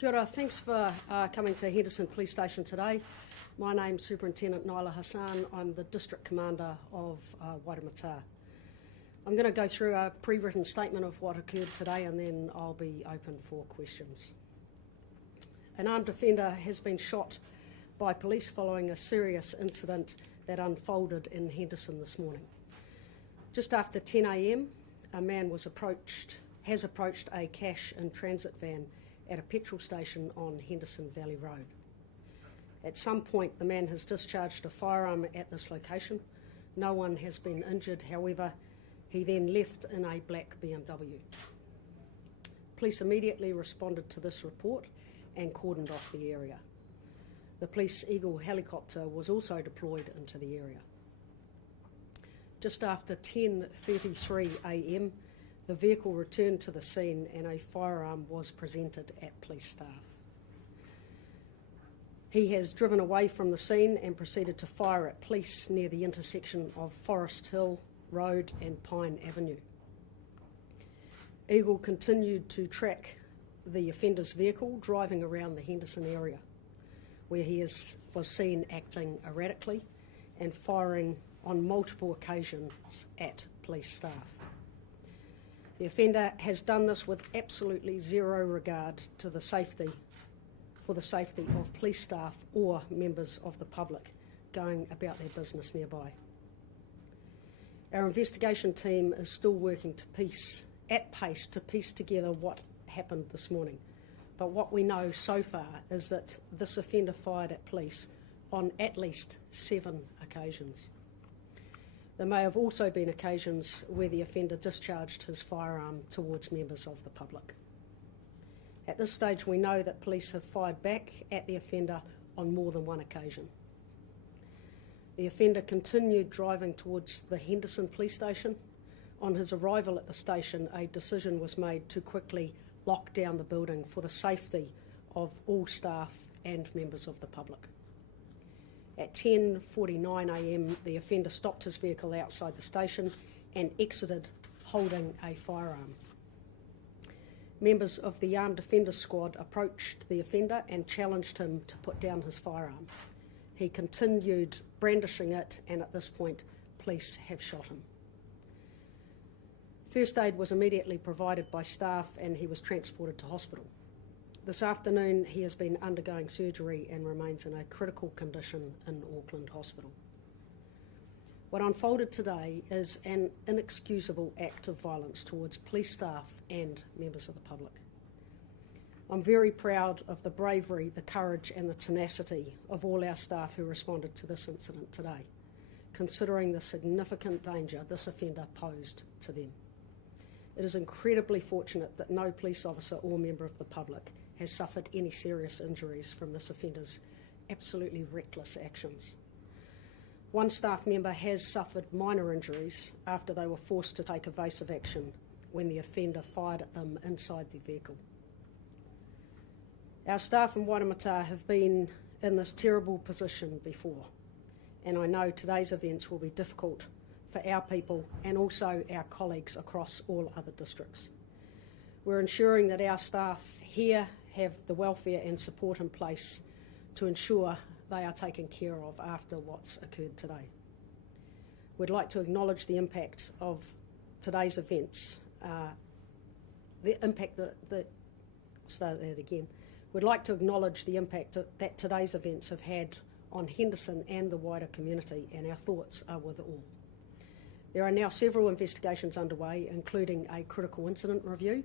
Kia ora, thanks for coming to Henderson Police Station today. My name's Superintendent Naila Hassan. I'm the District Commander of Waitemata. I'm going to go through a pre-written statement of what occurred today and then I'll be open for questions. An armed offender has been shot by police following a serious incident that unfolded in Henderson this morning. Just after 10 a.m, a man has approached a cash in transit van at a petrol station on Henderson Valley Road. At some point, the man has discharged a firearm at this location. No one has been injured, however, he then left in a black BMW. Police immediately responded to this report and cordoned off the area. The Police Eagle helicopter was also deployed into the area. Just after 10:33 a.m, the vehicle returned to the scene and a firearm was presented at police staff. He has driven away from the scene and proceeded to fire at police near the intersection of Forest Hill Road and Pine Avenue. Eagle continued to track the offender's vehicle driving around the Henderson area, where he was seen acting erratically and firing on multiple occasions at police staff. The offender has done this with absolutely zero regard to the safety of police staff or members of the public going about their business nearby. Our investigation team is still working at pace to piece together what happened this morning. But what we know so far is that this offender fired at police on at least 7 occasions. There may have also been occasions where the offender discharged his firearm towards members of the public. At this stage, we know that police have fired back at the offender on more than one occasion. The offender continued driving towards the Henderson Police Station. On his arrival at the station, a decision was made to quickly lock down the building for the safety of all staff and members of the public. At 10:49 a.m, the offender stopped his vehicle outside the station and exited holding a firearm. Members of the Armed Offenders Squad approached the offender and challenged him to put down his firearm. He continued brandishing it, and at this point, police have shot him. First aid was immediately provided by staff and he was transported to hospital. This afternoon, he has been undergoing surgery and remains in a critical condition in Auckland Hospital. What unfolded today is an inexcusable act of violence towards police staff and members of the public. I'm very proud of the bravery, the courage and the tenacity of all our staff who responded to this incident today, considering the significant danger this offender posed to them. It is incredibly fortunate that no police officer or member of the public has suffered any serious injuries from this offender's absolutely reckless actions. One staff member has suffered minor injuries after they were forced to take evasive action when the offender fired at them inside the vehicle. Our staff in Waitemata have been in this terrible position before, and I know today's events will be difficult for our people and also our colleagues across all other districts. We're ensuring that our staff here have the welfare and support in place to ensure they are taken care of after what's occurred today. We'd like to acknowledge the impact of today's events, We'd like to acknowledge the impact that today's events have had on Henderson and the wider community, and our thoughts are with all. There are now several investigations underway, including a critical incident review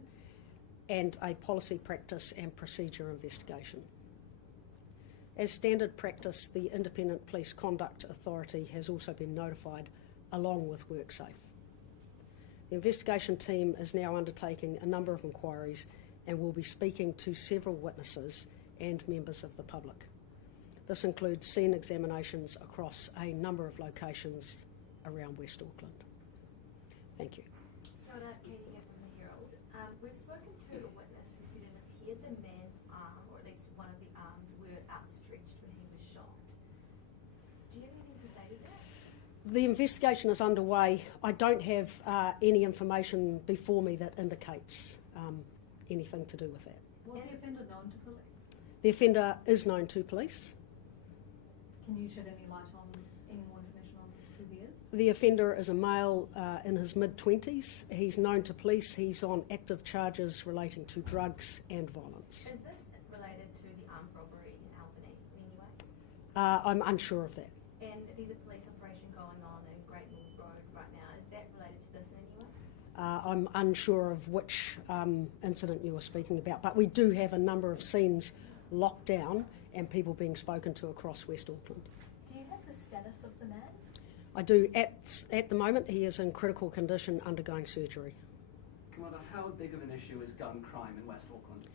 and a policy practice and procedure investigation. As standard practice, the Independent Police Conduct Authority has also been notified, along with WorkSafe. The investigation team is now undertaking a number of inquiries and will be speaking to several witnesses and members of the public. This includes scene examinations across a number of locations around West Auckland. Thank you. Kia ora, Katie here from the Herald. We've spoken to a witness who said it appeared the man's arm, or at least one of the arms, were outstretched when he was shot. Do you have anything to say to that? The investigation is underway. I don't have any information before me that indicates anything to do with that. Was the offender known to police? The offender is known to police. Can you shed any light on any more information on who he is? The offender is a male in his mid-20s. He's known to police. He's on active charges relating to drugs and violence. Is this related to the armed robbery in Albany in any way? I'm unsure of that. And there's a police operation going on in Great North Road right now. Is that related to this in any way? I'm unsure of which incident you were speaking about, but we do have a number of scenes locked down and people being spoken to across West Auckland. Do you have the status of the man? I do. At the moment, he is in critical condition undergoing surgery. Commander, how big of an issue is gun crime in West Auckland?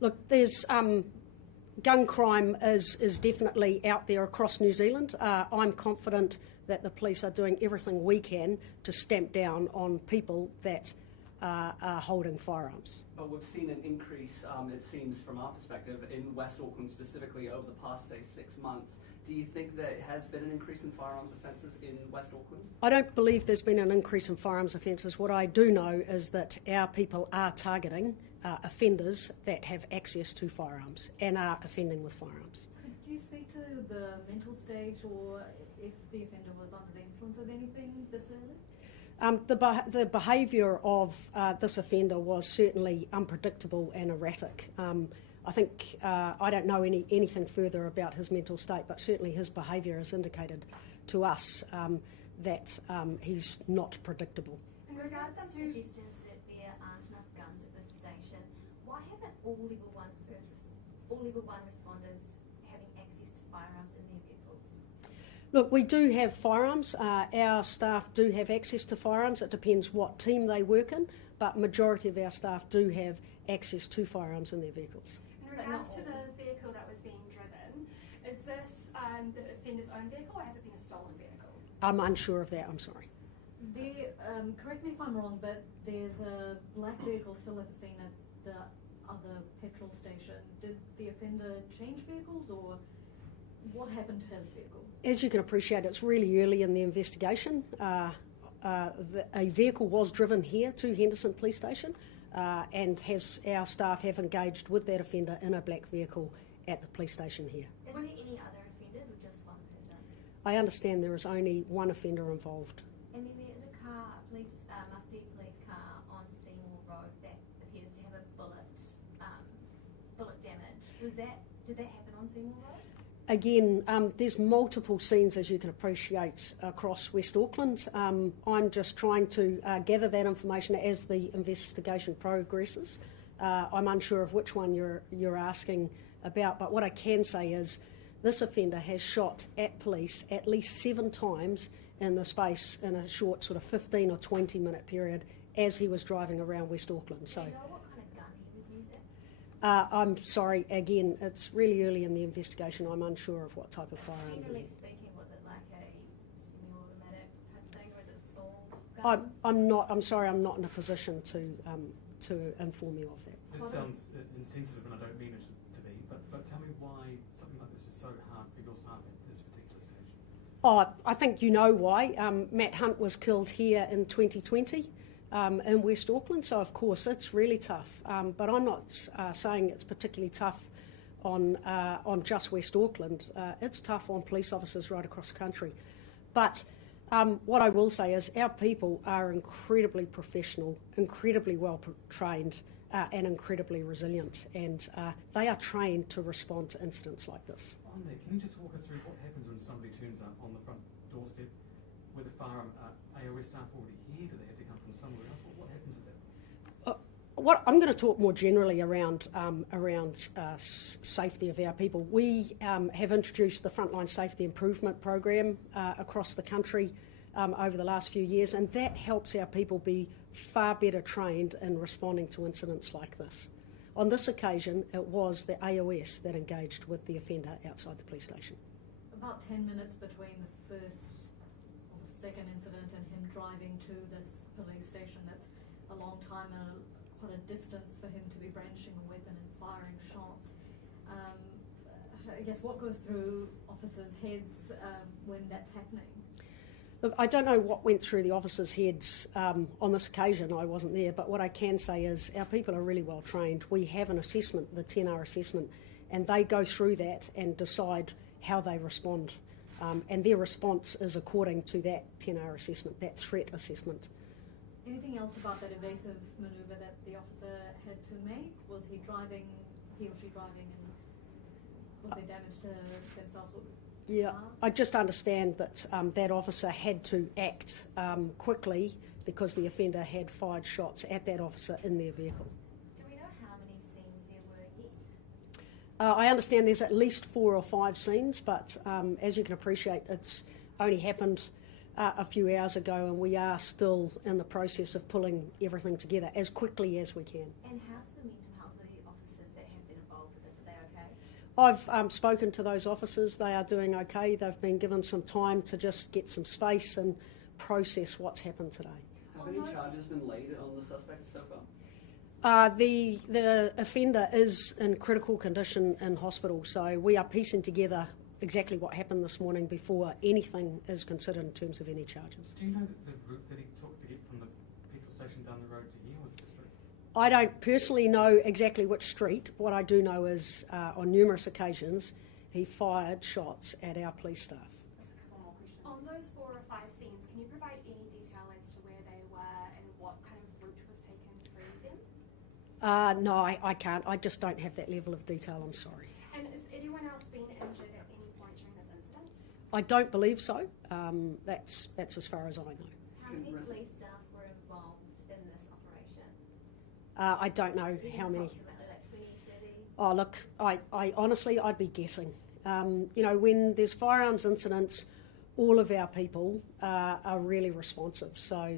Look, there's gun crime is definitely out there across New Zealand. I'm confident that the police are doing everything we can to stamp down on people that are holding firearms. But we've seen an increase, it seems, from our perspective, in West Auckland specifically over the past, say, 6 months. Do you think there has been an increase in firearms offences in West Auckland? I don't believe there's been an increase in firearms offences. What I do know is that our people are targeting offenders that have access to firearms and are offending with firearms. Could you speak to the mental stage or if the offender was under the influence of anything this early? The behaviour of this offender was certainly unpredictable and erratic. I think I don't know anything further about his mental state, but certainly his behaviour has indicated to us that he's not predictable. In regards to suggestions that there aren't enough guns at this station, why haven't all level one responders having access to firearms in their vehicles? Look, we do have firearms. Our staff do have access to firearms. It depends what team they work in, but majority of our staff do have access to firearms in their vehicles. In regards to the vehicle that was being driven, is this the offender's own vehicle or has it been a stolen vehicle? I'm unsure of that, I'm sorry. Correct me if I'm wrong, but there's a black vehicle still at the scene at the other petrol station. Did the offender change vehicles or what happened to his vehicle? As you can appreciate, it's really early in the investigation. A vehicle was driven here to Henderson Police Station and our staff have engaged with that offender in a black vehicle at the police station here. Is there any other offenders or just one person? I understand there is only one offender involved. And then there is a car, Mufti police car on Seymour Road that appears to have a bullet damage. Did that happen on Seymour Road? Again, there's multiple scenes, as you can appreciate, across West Auckland. I'm just trying to gather that information as the investigation progresses. I'm unsure of which one you're asking about, but what I can say is this offender has shot at police at least 7 times in the space in a short sort of 15 or 20 minute period as he was driving around West Auckland. So. Do you know what kind of gun he was using? I'm sorry, again, it's really early in the investigation. I'm unsure of what type of firearm. Generally speaking, was it like a semi-automatic type thing, or is it a small gun? I'm sorry, I'm not in a position to inform you of that. This sounds insensitive, and I don't mean it to be, but tell me why something like this is so hard for your staff at this particular station. I think you know why. Matt Hunt was killed here in 2020. In West Auckland, so of course it's really tough. But I'm not saying it's particularly tough on just West Auckland. It's tough on police officers right across the country. But what I will say is our people are incredibly professional, incredibly well trained, and incredibly resilient, and they are trained to respond to incidents like this. On there, can you just walk us through what happens when somebody turns up on the front doorstep with a firearm? AOS staff already here? Do they have to come from somewhere else? What happens at that? I'm going to talk more generally around safety of our people. We have introduced the Frontline Safety Improvement Program across the country over the last few years, and that helps our people be far better trained in responding to incidents like this. On this occasion, it was the AOS that engaged with the offender outside the police station. About 10 minutes between the first or the second incident and him driving to this police station. That's a long time and quite a distance for him to be brandishing a weapon and firing shots. I guess what goes through officers' heads when that's happening? Look, I don't know what went through the officers' heads on this occasion. I wasn't there, but what I can say is our people are really well trained. We have an assessment, the 10-hour assessment, and they go through that and decide how they respond. And their response is according to that 10R assessment, that threat assessment. Anything else about that evasive manoeuvre that the officer had to make? Was he or she driving, and was there damage to themselves? Yeah, I just understand that that officer had to act quickly because the offender had fired shots at that officer in their vehicle. Do we know how many scenes there were yet? I understand there's at least 4 or 5 scenes, but as you can appreciate, it's only happened a few hours ago, and we are still in the process of pulling everything together as quickly as we can. And how's the mental health of the officers that have been involved with this? Are they okay? I've spoken to those officers. They are doing okay. They've been given some time to just get some space and process what's happened today. Have any charges been laid on the suspect so far? The offender is in critical condition in hospital, so we are piecing together exactly what happened this morning before anything is considered in terms of any charges. Do you know the route that he took to get from the petrol station down the road to here? Was it the street? I don't personally know exactly which street. What I do know is on numerous occasions he fired shots at our police staff. Just a couple more questions. On those 4 or 5 scenes, can you provide any detail as to where they were and what kind of route was taken through them? No, I can't. I just don't have that level of detail. I'm sorry. And has anyone else been injured at any point during this incident? I don't believe so. That's as far as I know. How many police staff were involved in this operation? I don't know how many. Approximately like 20, 30? Oh, look, I honestly, I'd be guessing. When there's firearms incidents, all of our people are really responsive. So,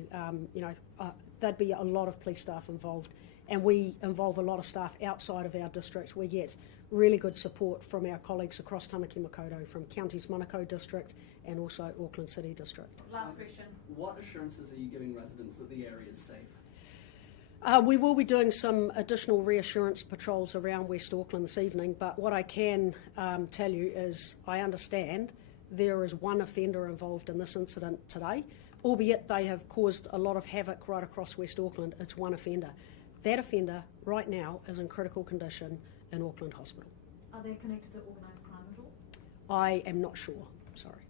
there'd be a lot of police staff involved. And we involve a lot of staff outside of our district. We get really good support from our colleagues across Tamaki Makaurau, from Counties Manukau District and also Auckland City District. Last question. What assurances are you giving residents that the area is safe? We will be doing some additional reassurance patrols around West Auckland this evening, but what I can tell you is I understand there is one offender involved in this incident today, albeit they have caused a lot of havoc right across West Auckland. It's one offender. That offender right now is in critical condition in Auckland Hospital. Are they connected to organised crime at all? I am not sure, sorry.